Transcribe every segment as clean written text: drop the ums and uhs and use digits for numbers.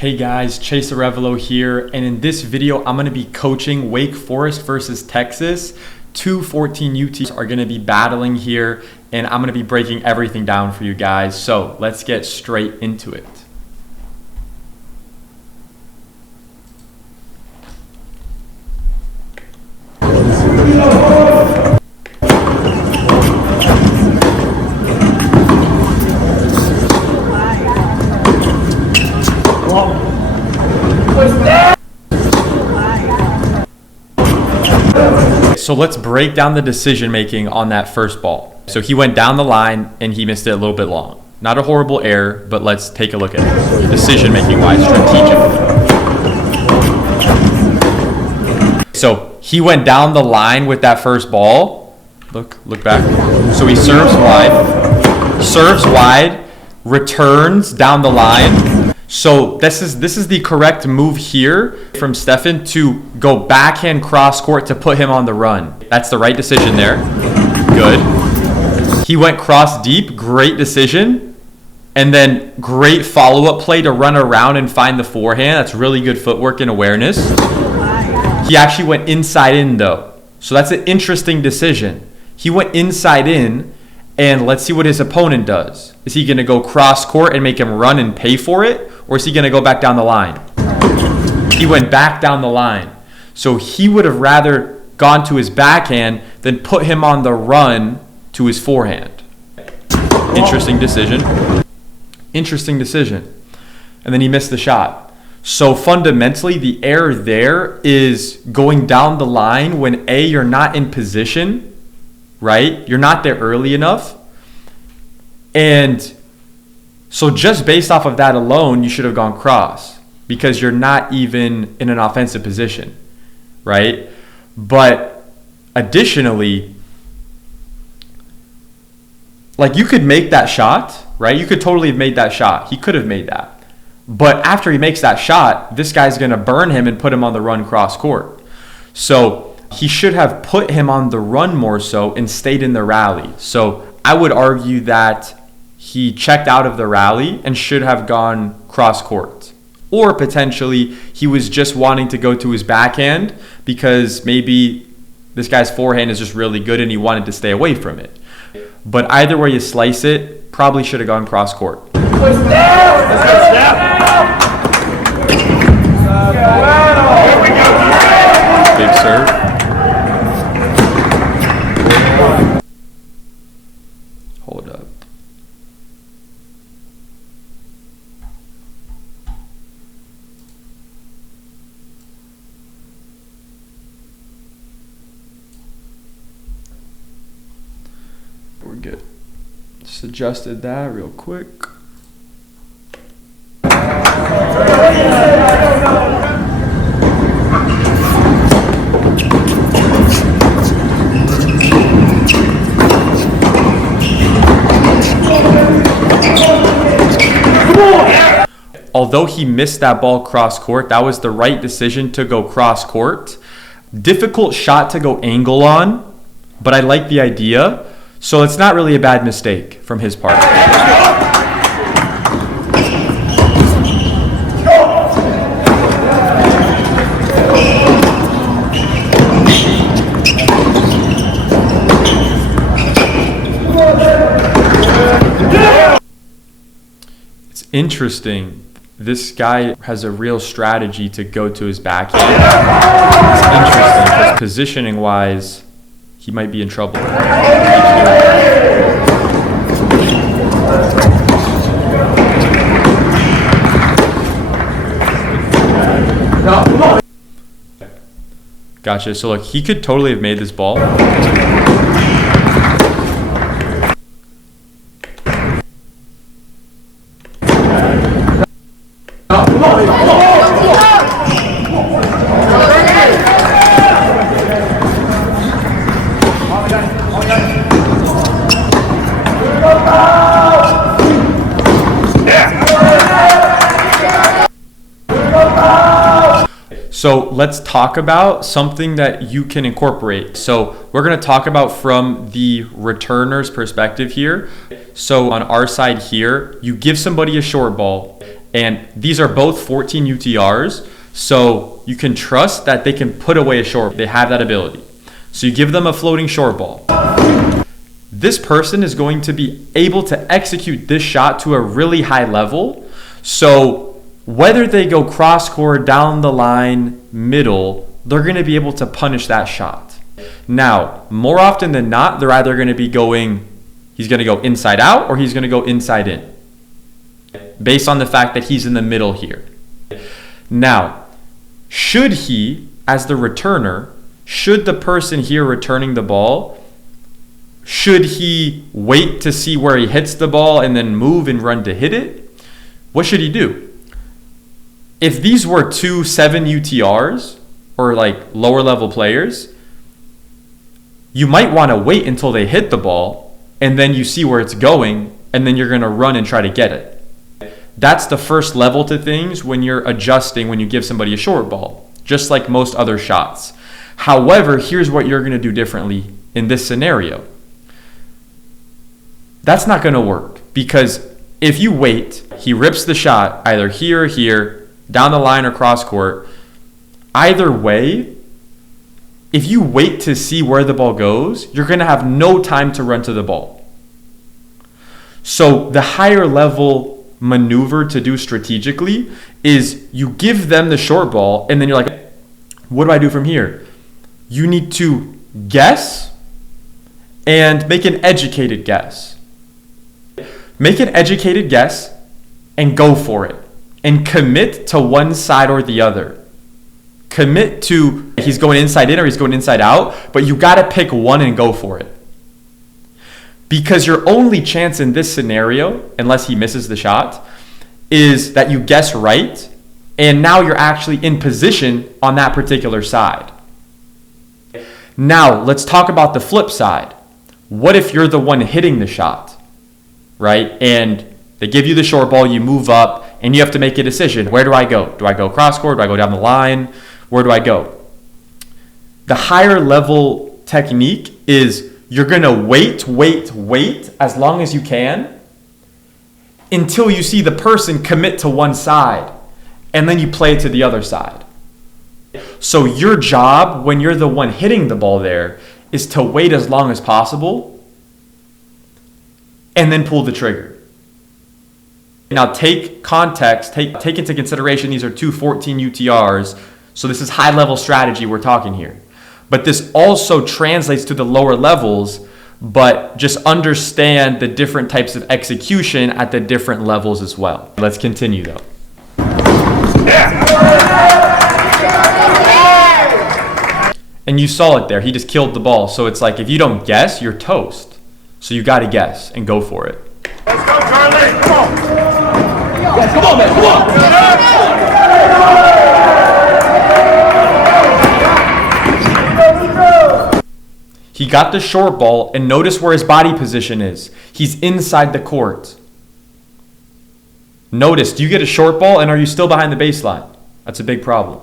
Hey guys, Chase Arevalo here, and in this video I'm going to be coaching Wake Forest versus Texas. Two 14U teams are going to be battling here, and I'm going to be breaking everything down for you guys. So let's get straight into it. So let's break down the decision making on that first ball. So he went down the line and he missed it a little bit long. Not a horrible error, but let's take a look at it. Decision making wise, strategic. So he went down the line with that first ball. Look back. So he serves wide, returns down the line. So this is the correct move here from Stefan to go backhand cross court to put him on the run. That's the right decision there. Good. He went cross deep. Great decision. And then great follow-up play to run around and find the forehand. That's really good footwork and awareness. He actually went inside in though. So that's an interesting decision. He went inside in, and let's see what his opponent does. Is he going to go cross court and make him run and pay for it? Or is he going to go back down the line? He went back down the line. So he would have rather gone to his backhand than put him on the run to his forehand. Interesting decision. Interesting decision. And then he missed the shot. So fundamentally, the error there is going down the line when A, you're not in position, right? You're not there early enough. And so just based off of that alone, you should have gone cross because you're not even in an offensive position, right? But additionally, like you could make that shot, right? You could totally have made that shot. He could have made that. But after he makes that shot, this guy's going to burn him and put him on the run cross court. So he should have put him on the run more so and stayed in the rally. So I would argue that he checked out of the rally and should have gone cross court. Or potentially he was just wanting to go to his backhand because maybe this guy's forehand is just really good and he wanted to stay away from it. But either way you slice it, probably should have gone cross court. Big serve. Hold up. We're good. Just adjusted that real quick. Although he missed that ball cross court, that was the right decision to go cross court. Difficult shot to go angle on, but I like the idea. So it's not really a bad mistake from his part. It's interesting. This guy has a real strategy to go to his backhand. It's interesting because positioning-wise, he might be in trouble. Gotcha. So look, he could totally have made this ball. So let's talk about something that you can incorporate. So we're going to talk about from the returner's perspective here. So on our side here, you give somebody a short ball And these are both 14 UTRs, so you can trust that they can put away a short. They have that ability. So you give them a floating short ball. This person is going to be able to execute this shot to a really high level. So whether they go cross court, down the line, middle, they're going to be able to punish that shot. Now, more often than not, they're either going to be going, he's going to go inside out or he's going to go inside in, based on the fact that he's in the middle here. Now, should he, as the returner, should the person here returning the ball, should he wait to see where he hits the ball and then move and run to hit it? What should he do? If these were 7 UTRs or like lower level players, you might want to wait until they hit the ball and then you see where it's going and then you're going to run and try to get it. That's the first level to things when you're adjusting when you give somebody a short ball, just like most other shots. However, here's what you're going to do differently in this scenario. That's not going to work, because if you wait, he rips the shot either here or here, down the line or cross court. Either way, if you wait to see where the ball goes, you're going to have no time to run to the ball. So the higher level maneuver to do strategically is you give them the short ball and then you're like, what do I do from here? You need to guess and make an educated guess. Make an educated guess and go for it. And commit to one side or the other. Commit to he's going inside in or he's going inside out, but you got to pick one and go for it. Because your only chance in this scenario, unless he misses the shot, is that you guess right, and now you're actually in position on that particular side. Now, let's talk about the flip side. What if you're the one hitting the shot, right? And they give you the short ball, you move up, and you have to make a decision. Where do I go? Do I go cross court? Do I go down the line? Where do I go? The higher level technique is you're going to wait as long as you can until you see the person commit to one side, and then you play it to the other side. So your job when you're the one hitting the ball there is to wait as long as possible and then pull the trigger. Now take context, take into consideration these are 14 UTRs, so this is high level strategy we're talking here. But this also translates to the lower levels, but just understand the different types of execution at the different levels as well. Let's continue though. And you saw it there, he just killed the ball. So it's like if you don't guess, you're toast. So you gotta guess and go for it. Let's go, Charlie! Come on! Yes, come on, man, come on! He got the short ball, and notice where his body position is. He's inside the court. Notice, do you get a short ball, and are you still behind the baseline? That's a big problem.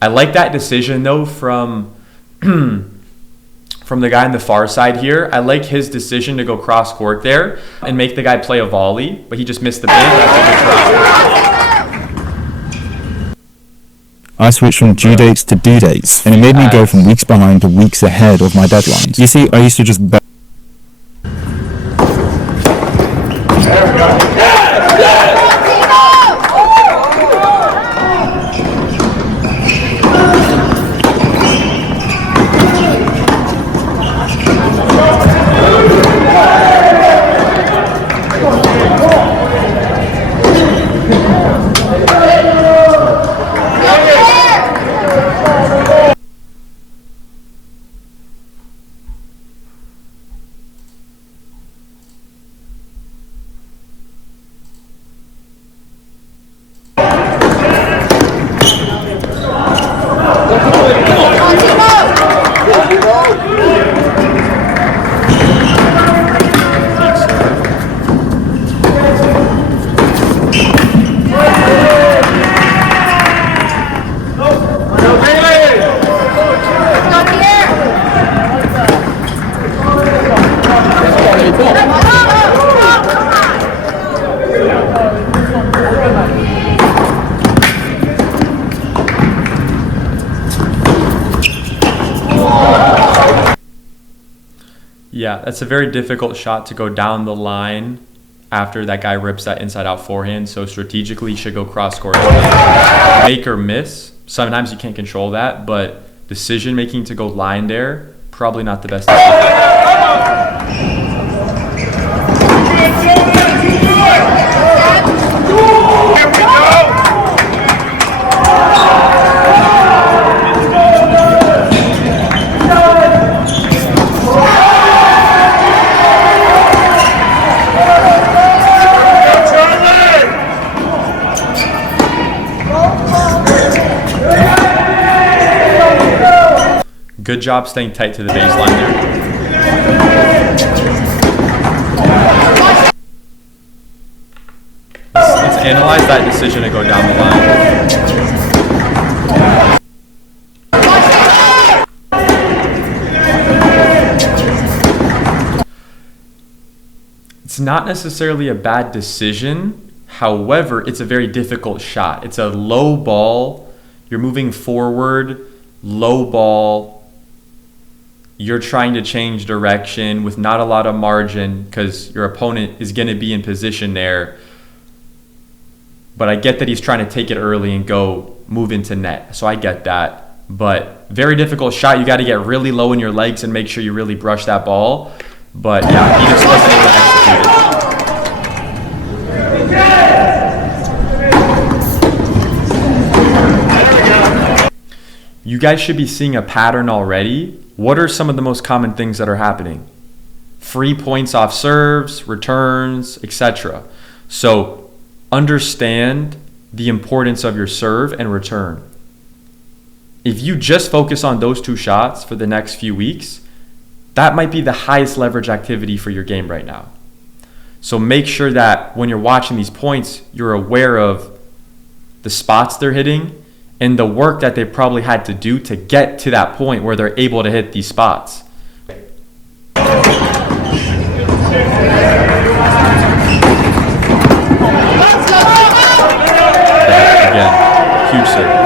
I like that decision, though, from the guy on the far side here. I like his decision to go cross court there and make the guy play a volley, but he just missed the bid. That's a good try. I switched from due dates to due dates, and it made me go from weeks behind to weeks ahead of my deadlines. You see, I used to just bet. There we go. Yeah, that's a very difficult shot to go down the line after that guy rips that inside out forehand. So strategically, you should go cross court. Make or miss. Sometimes you can't control that, but decision making to go line there, probably not the best decision. Good job staying tight to the baseline there. Let's analyze that decision to go down the line. It's not necessarily a bad decision. However, it's a very difficult shot. It's a low ball. You're moving forward, low ball. You're trying to change direction with not a lot of margin because your opponent is going to be in position there. But I get that he's trying to take it early and go move into net. So I get that. But very difficult shot. You got to get really low in your legs and make sure you really brush that ball. But yeah, he just wasn't able to execute it. You guys should be seeing a pattern already. What are some of the most common things that are happening? Free points off serves, returns, etc. So understand the importance of your serve and return. If you just focus on those two shots for the next few weeks, that might be the highest leverage activity for your game right now. So make sure that when you're watching these points, you're aware of the spots they're hitting and the work that they probably had to do to get to that point where they're able to hit these spots. Again, huge serve.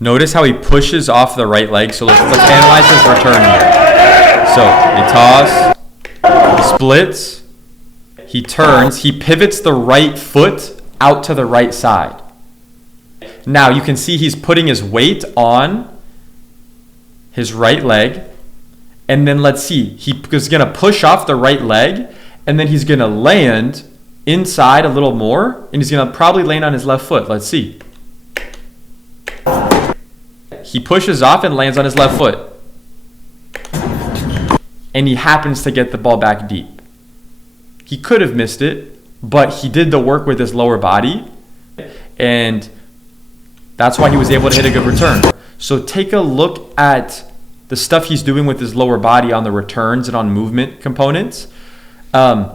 Notice how he pushes off the right leg. So let's analyze his return here. So he toss, he splits, he turns, he pivots the right foot out to the right side. Now you can see he's putting his weight on his right leg. And then let's see, he's going to push off the right leg and then he's going to land inside a little more and he's going to probably land on his left foot. Let's see. He pushes off and lands on his left foot. And he happens to get the ball back deep. He could have missed it, but he did the work with his lower body. And that's why he was able to hit a good return. So take a look at the stuff he's doing with his lower body on the returns and on movement components. And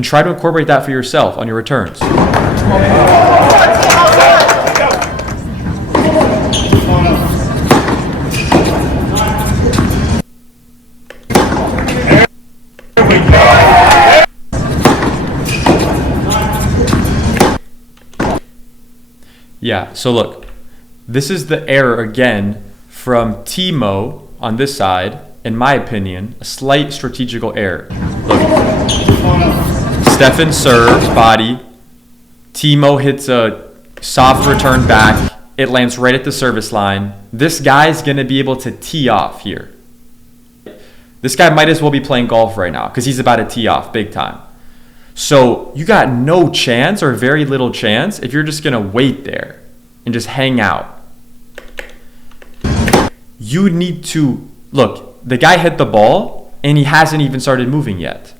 try to incorporate that for yourself on your returns. Yeah, so look, this is the error again from Timo on this side, in my opinion, a slight strategical error. Look, Stefan serves body, Timo hits a soft return back, it lands right at the service line. This guy's going to be able to tee off here. This guy might as well be playing golf right now because he's about to tee off big time. So you got no chance or very little chance if you're just going to wait there and just hang out. You need to, look, the guy hit the ball and he hasn't even started moving yet.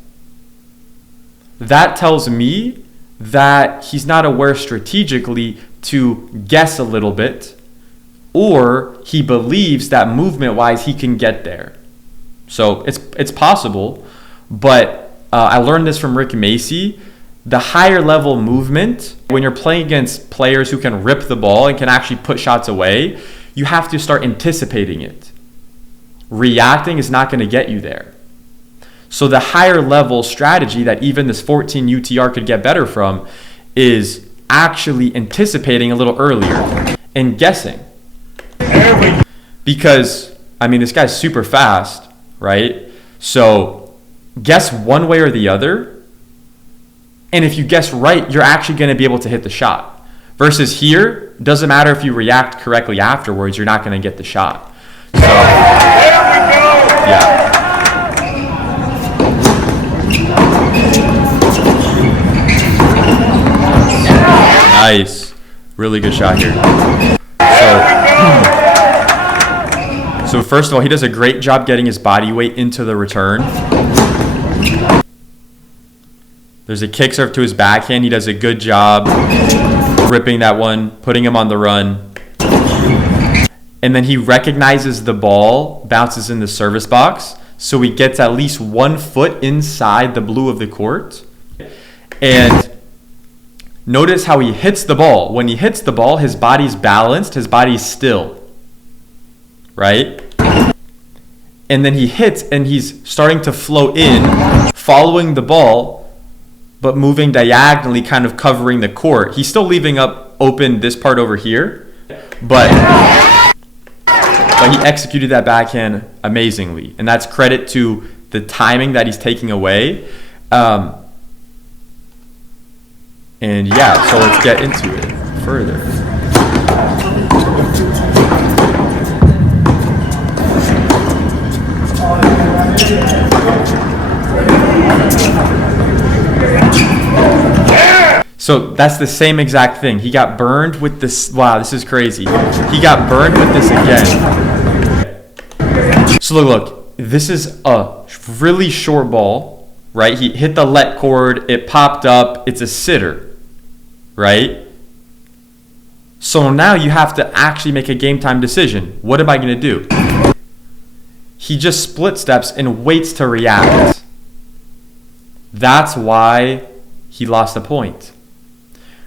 That tells me that he's not aware strategically to guess a little bit, or he believes that movement-wise he can get there. So it's possible, but I learned this from Rick Macy. The higher level movement, when you're playing against players who can rip the ball and can actually put shots away, you have to start anticipating it. Reacting is not going to get you there. So the higher level strategy that even this 14 UTR could get better from is actually anticipating a little earlier and guessing. Because, I mean, this guy's super fast, right? So guess one way or the other. And if you guess right, you're actually going to be able to hit the shot. Versus here, doesn't matter if you react correctly afterwards, you're not going to get the shot. So, yeah. Nice. Really good shot here. So first of all, he does a great job getting his body weight into the return. There's a kick serve to his backhand. He does a good job ripping that one, putting him on the run. And then he recognizes the ball, bounces in the service box. So he gets at least 1 foot inside the blue of the court. And notice how he hits the ball. When he hits the ball, his body's balanced, his body's still. Right? And then he hits and he's starting to flow in, following the ball, but moving diagonally, kind of covering the court. He's still leaving up open this part over here, but he executed that backhand amazingly. And that's credit to the timing that he's taking away. And yeah, so let's get into it further. So that's the same exact thing. He got burned with this. Wow, this is crazy. He got burned with this again. So look, this is a really short ball, right? He hit the let cord, it popped up, it's a sitter, right? So now you have to actually make a game time decision. What am I going to do? He just split steps and waits to react. That's why he lost a point.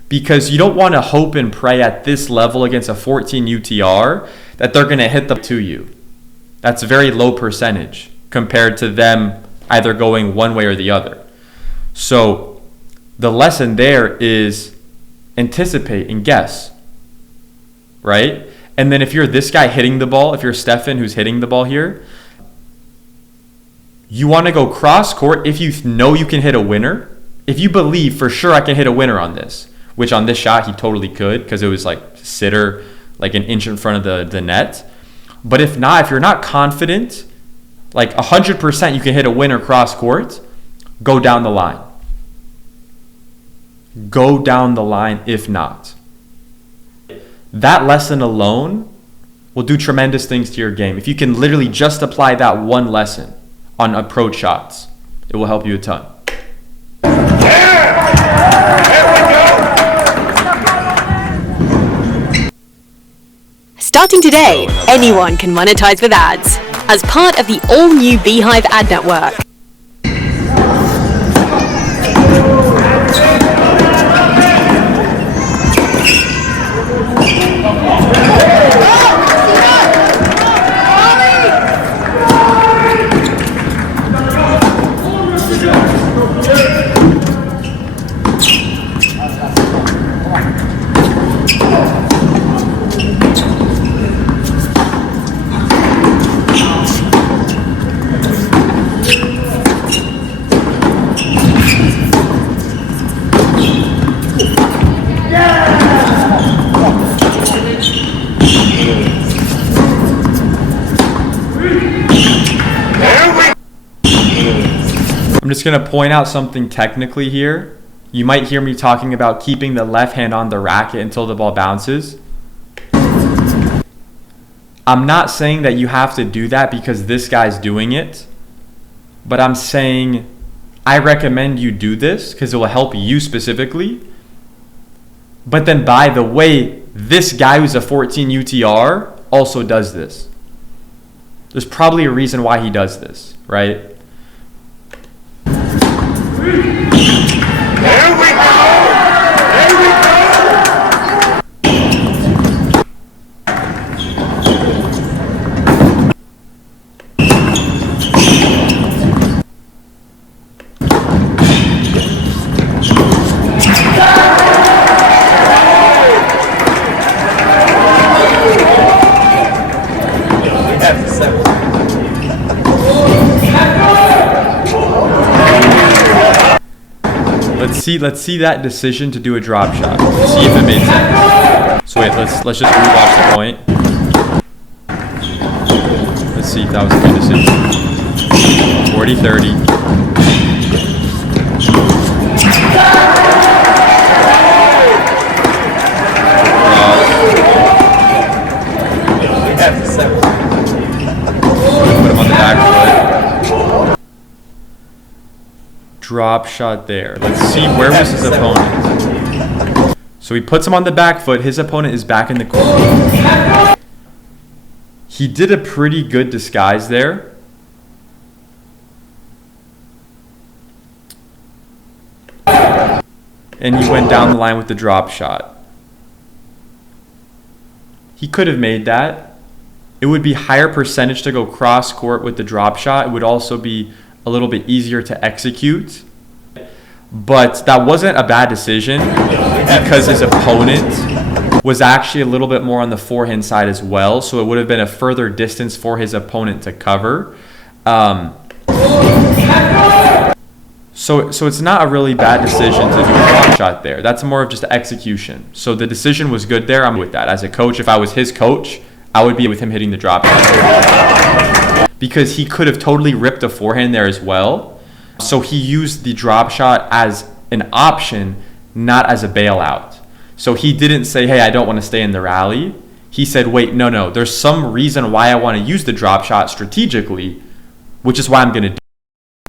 Because you don't want to hope and pray at this level against a 14 UTR that they're going to hit them to you. That's a very low percentage compared to them either going one way or the other. So the lesson there is anticipate and guess, right? And then if you're this guy hitting the ball, if you're Stefan who's hitting the ball here, you want to go cross court if you know you can hit a winner. If you believe for sure I can hit a winner on this, which on this shot he totally could because it was like sitter like an inch in front of the net. But if not, if you're not confident, like 100% you can hit a winner cross court, go down the line. Go down the line if not. That lesson alone will do tremendous things to your game. If you can literally just apply that one lesson on approach shots, it will help you a ton. Starting today, anyone can monetize with ads as part of the all-new Beehive ad network. I'm just going to point out something technically here. You might hear me talking about keeping the left hand on the racket until the ball bounces. I'm not saying that you have to do that because this guy's doing it, but I'm saying I recommend you do this because it will help you specifically. But then, by the way, this guy who's a 14 UTR also does this. There's probably a reason why he does this, right? see that decision to do a drop shot. Let's see if it made sense. So wait, let's just rewatch the point. Let's see if that was a good decision. 40-30. Put him on the back foot. Drop shot there. Let's see, where was his opponent? So he puts him on the back foot. His opponent is back in the corner. He did a pretty good disguise there. And he went down the line with the drop shot. He could have made that. It would be higher percentage to go cross court with the drop shot. It would also be a little bit easier to execute. But that wasn't a bad decision because his opponent was actually a little bit more on the forehand side as well. So it would have been a further distance for his opponent to cover. So it's not a really bad decision to do a drop shot there. That's more of just execution. So the decision was good there. I'm with that. As a coach, if I was his coach, I would be with him hitting the drop shot. Because he could have totally ripped a forehand there as well. So he used the drop shot as an option, not as a bailout. So he didn't say, hey, I don't want to stay in the rally. He said, wait, no, there's some reason why I want to use the drop shot strategically, which is why I'm going to do it.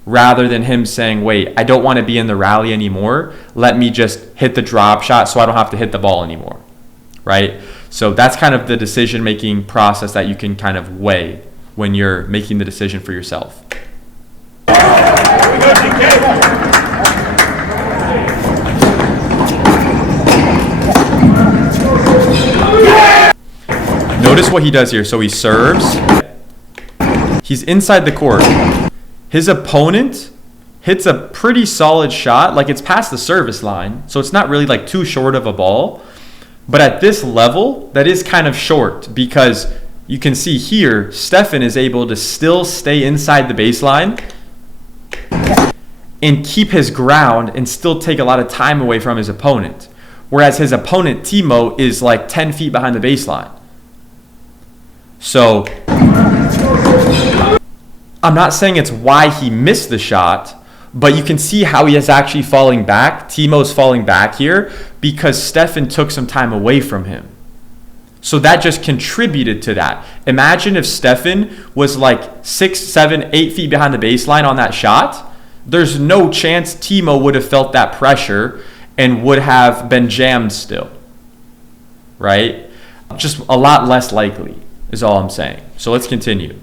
Rather than him saying, wait, I don't want to be in the rally anymore. Let me just hit the drop shot so I don't have to hit the ball anymore, right? So that's kind of the decision-making process that you can kind of weigh when you're making the decision for yourself. Notice what he does here. So he serves. He's inside the court. His opponent hits a pretty solid shot. Like, it's past the service line. So it's not really like too short of a ball. But at this level, that is kind of short because you can see here, Stefan is able to still stay inside the baseline and keep his ground and still take a lot of time away from his opponent. Whereas his opponent, Timo, is like 10 feet behind the baseline. So I'm not saying it's why he missed the shot, but you can see how he is actually falling back. Timo's falling back here because Stefan took some time away from him. So that just contributed to that. Imagine if Stefan was like 6, 7, 8 feet behind the baseline on that shot. There's no chance Timo would have felt that pressure and would have been jammed still, right? Just a lot less likely is all I'm saying. So let's continue. Give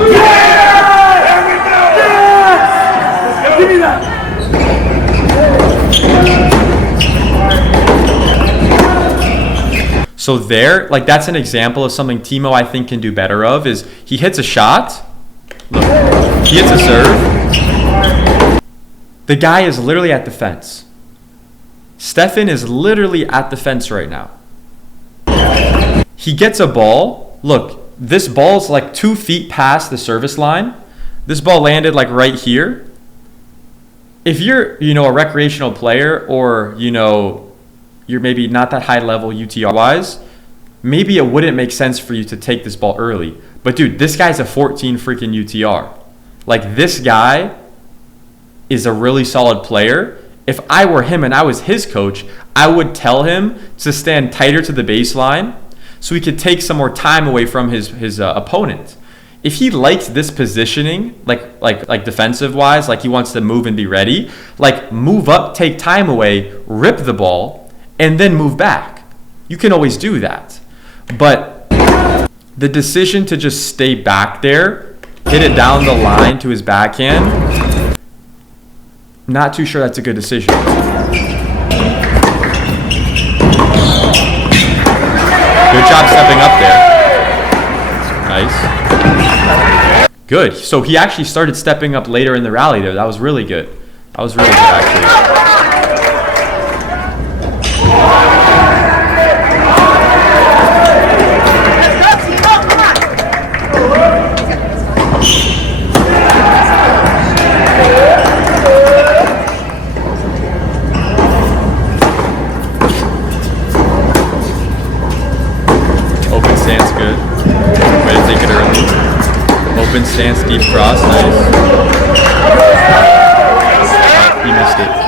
me that! So there, like, that's an example of something Timo, I think, can do better of, is he hits a shot. Look, he hits a serve. The guy is literally at the fence. Stefan is literally at the fence right now. He gets a ball. Look, this ball's like 2 feet past the service line. This ball landed like right here. If you're, a recreational player or, you're maybe not that high level UTR wise, maybe it wouldn't make sense for you to take this ball early. But dude, this guy's a 14 freaking UTR. Like, this guy is a really solid player. If I were him and I was his coach, I would tell him to stand tighter to the baseline so he could take some more time away from his opponent. If he likes this positioning, like defensive wise, like he wants to move and be ready, like move up, take time away, rip the ball, and then move back. You can always do that. But the decision to just stay back there, hit it down the line to his backhand, not too sure that's a good decision. Good job stepping up there. Nice. Good. So he actually started stepping up later in the rally there. That was really good. That was really good, actually. Open stance, deep cross, nice. He missed it.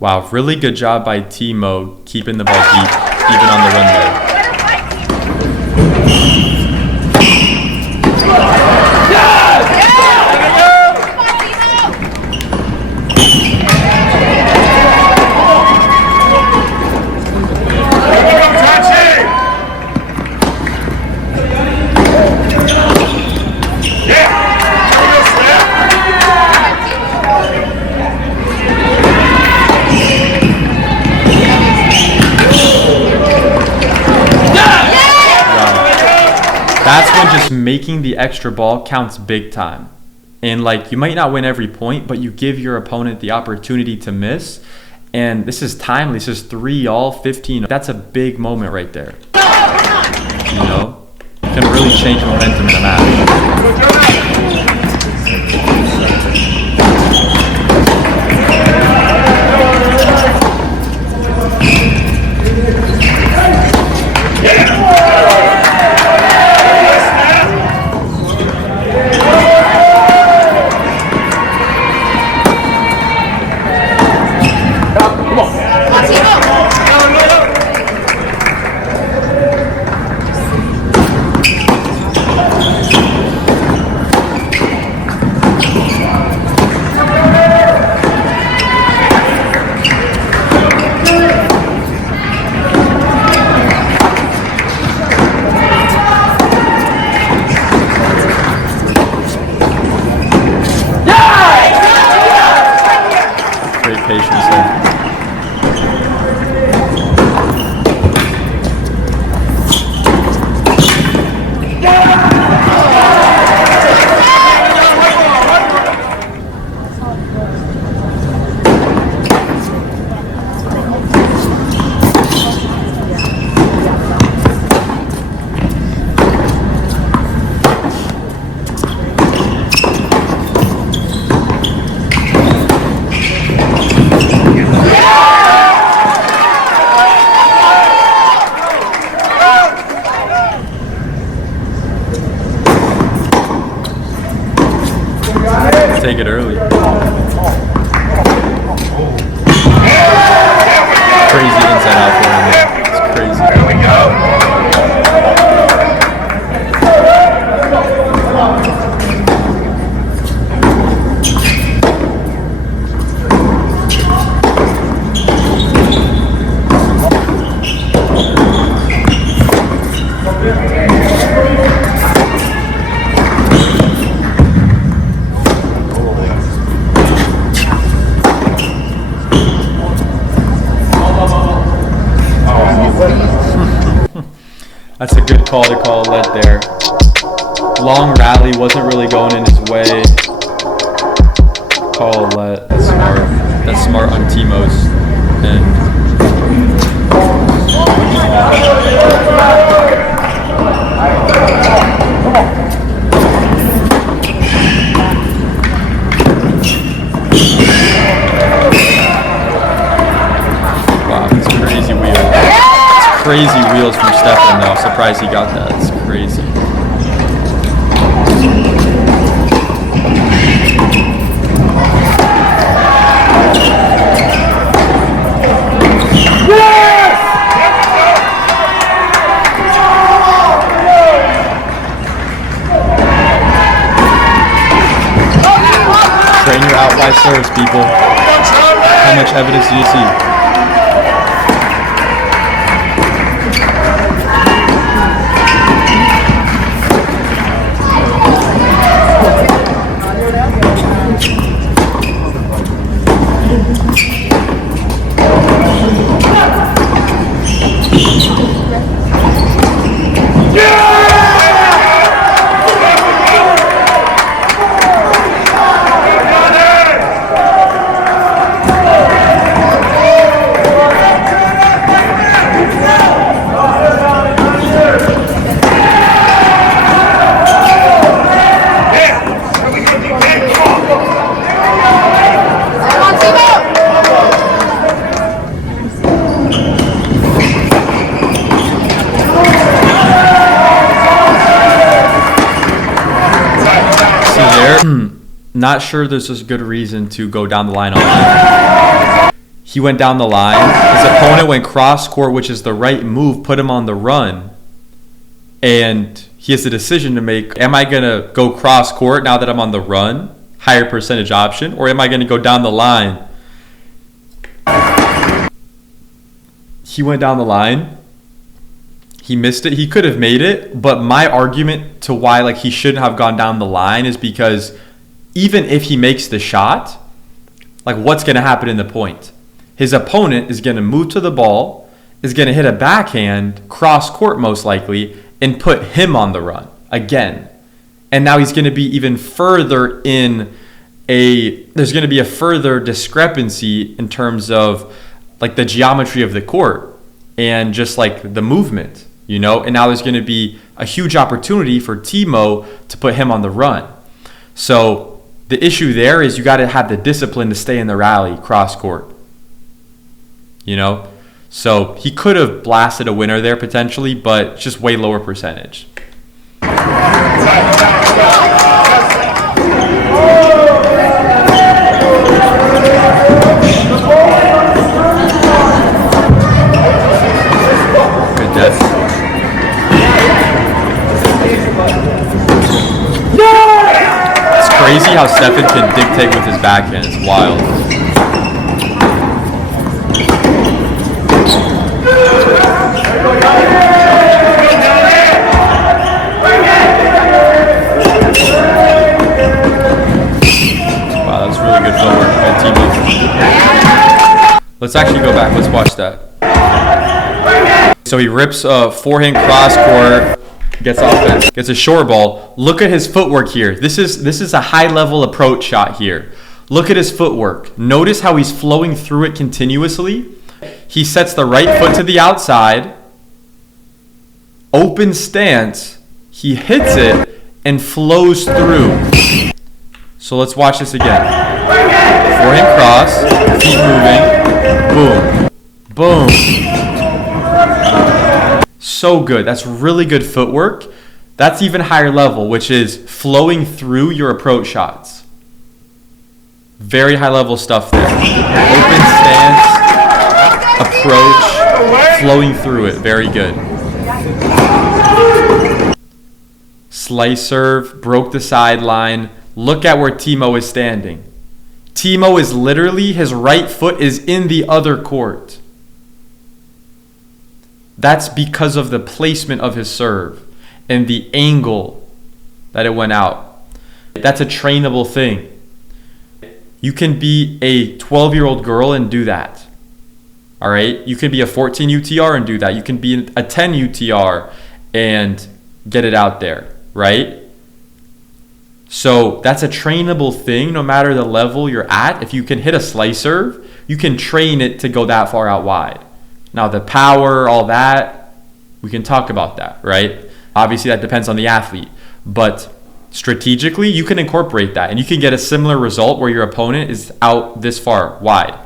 Wow, really good job by Timo keeping the ball deep, even on the run there. That's when just making the extra ball counts big time. And like, you might not win every point, but you give your opponent the opportunity to miss. And this is timely. This is 3-all, 15. That's a big moment right there. You know? It can really change momentum in a match. Take it early. Crazy inside out for him. It's crazy. There we go. That's a good call to call let there. Long rally wasn't really going in his way. Call a let. That's smart. That's smart on Timo's end. Wow, that's crazy wheel. It's crazy wheels from Stefan though. Surprised he got that. It's crazy. Train your out wide serves, people. How much evidence do you see? Not sure there's a good reason to go down the line on him. He went down the line. His opponent went cross court, which is the right move, put him on the run. And he has a decision to make. Am I going to go cross court now that I'm on the run? Higher percentage option. Or am I going to go down the line? He went down the line. He missed it. He could have made it. But my argument to why like he shouldn't have gone down the line is because even if he makes the shot, like what's going to happen in the point? His opponent is going to move to the ball, is going to hit a backhand, cross court most likely, and put him on the run again. And now he's going to be even further there's going to be a further discrepancy in terms of like the geometry of the court and just like the movement, you know? And now there's going to be a huge opportunity for Timo to put him on the run. So the issue there is you got to have the discipline to stay in the rally cross court, you know? So he could have blasted a winner there potentially, but just way lower percentage. Good death. It's crazy how Stefan can dictate with his backhand. It's wild. Good footwork by Timo. Let's actually go back. Let's watch that. So he rips a forehand cross court, gets offense, gets a short ball. Look at his footwork here. This is a high level approach shot here. Look at his footwork. Notice how he's flowing through it continuously. He sets the right foot to the outside, open stance. He hits it and flows through. So let's watch this again. Forehand cross, feet moving, boom, boom. So good. That's really good footwork. That's even higher level, which is flowing through your approach shots. Very high level stuff there. Open stance, approach, flowing through it. Very good. Slice serve, broke the sideline. Look at where Timo is standing. Timo is literally, his right foot is in the other court. That's because of the placement of his serve and the angle that it went out. That's a trainable thing. You can be a 12-year-old girl and do that. All right? You can be a 14 UTR and do that. You can be a 10 UTR and get it out there, right? So that's a trainable thing no matter the level you're at. If you can hit a slice serve, you can train it to go that far out wide. Now the power, all that, we can talk about that, right? Obviously that depends on the athlete. But strategically, you can incorporate that and you can get a similar result where your opponent is out this far wide.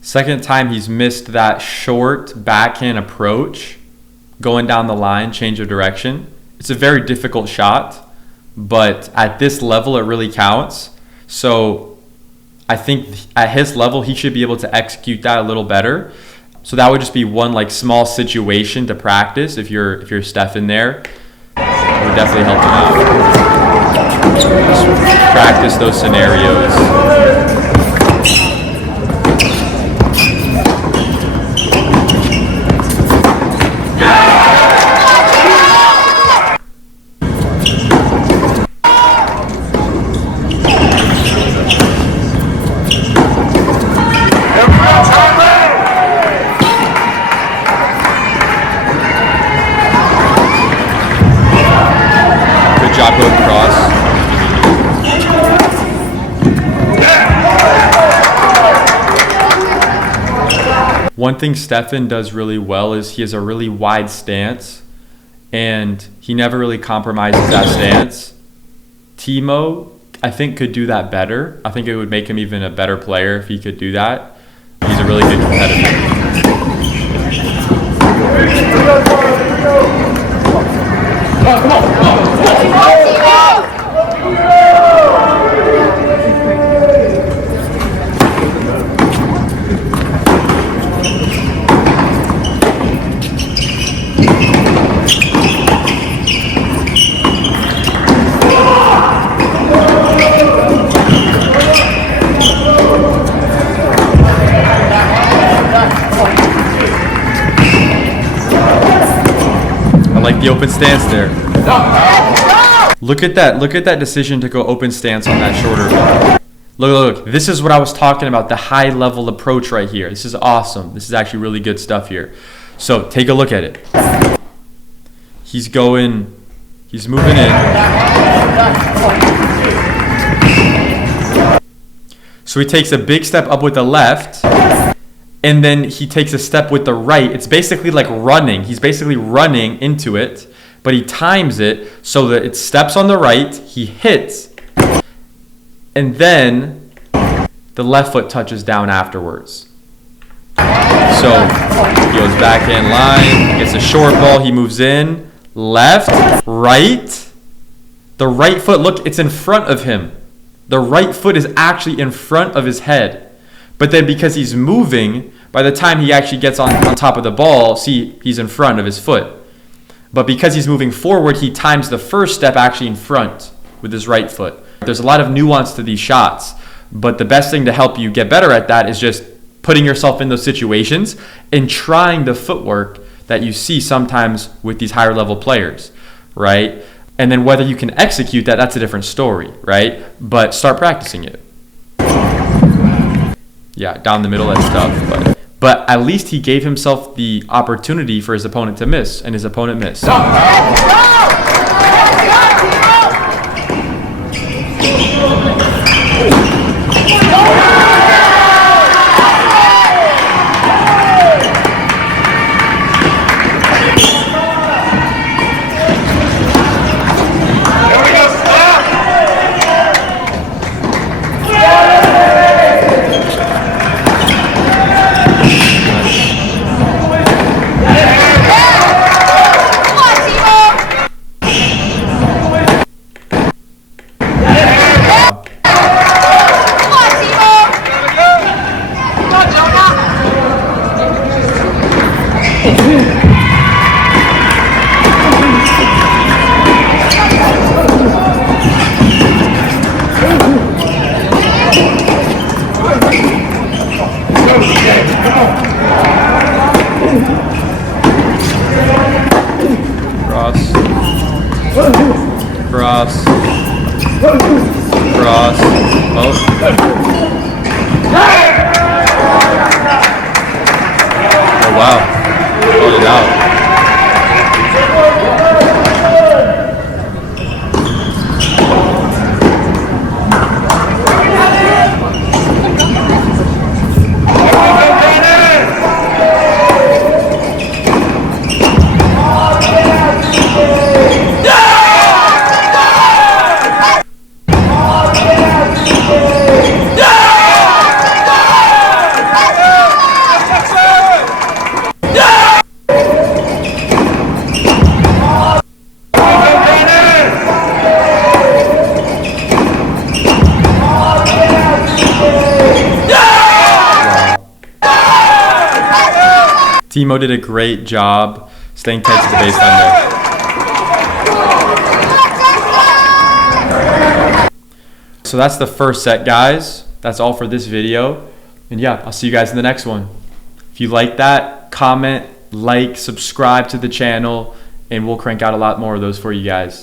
Second time he's missed that short backhand approach, going down the line, change of direction. It's a very difficult shot, but at this level it really counts. So I think at his level he should be able to execute that a little better. So that would just be one like small situation to practice if you're Stefan there. It would definitely help him out. Just practice those scenarios. Job going across. One thing Stefan does really well is he has a really wide stance and he never really compromises that stance. Timo, I think, could do that better. I think it would make him even a better player if he could do that. He's a really good competitor. Like the open stance there. Look at that decision to go open stance on that shorter ball. Look, this is what I was talking about, the high level approach right here. This is awesome. This is actually really good stuff here. So take a look at it. He's moving in. So he takes a big step up with the left, and then he takes a step with the right. It's basically like running. He's basically running into it, but he times it so that it steps on the right, he hits, and then the left foot touches down afterwards. So he goes back in line, gets a short ball, he moves in, left, right. The right foot, look, it's in front of him. The right foot is actually in front of his head. But then because he's moving, by the time he actually gets on top of the ball, see, he's in front of his foot. But because he's moving forward, he times the first step actually in front with his right foot. There's a lot of nuance to these shots, but the best thing to help you get better at that is just putting yourself in those situations and trying the footwork that you see sometimes with these higher level players, right? And then whether you can execute that, that's a different story, right? But start practicing it. Yeah, down the middle, that's tough. But at least he gave himself the opportunity for his opponent to miss, and his opponent missed. Cross. Oh. Oh wow. Pulled it out. Timo did a great job staying tight to the baseline there. So that's the first set, guys. That's all for this video. And yeah, I'll see you guys in the next one. If you like that, comment, like, subscribe to the channel, and we'll crank out a lot more of those for you guys.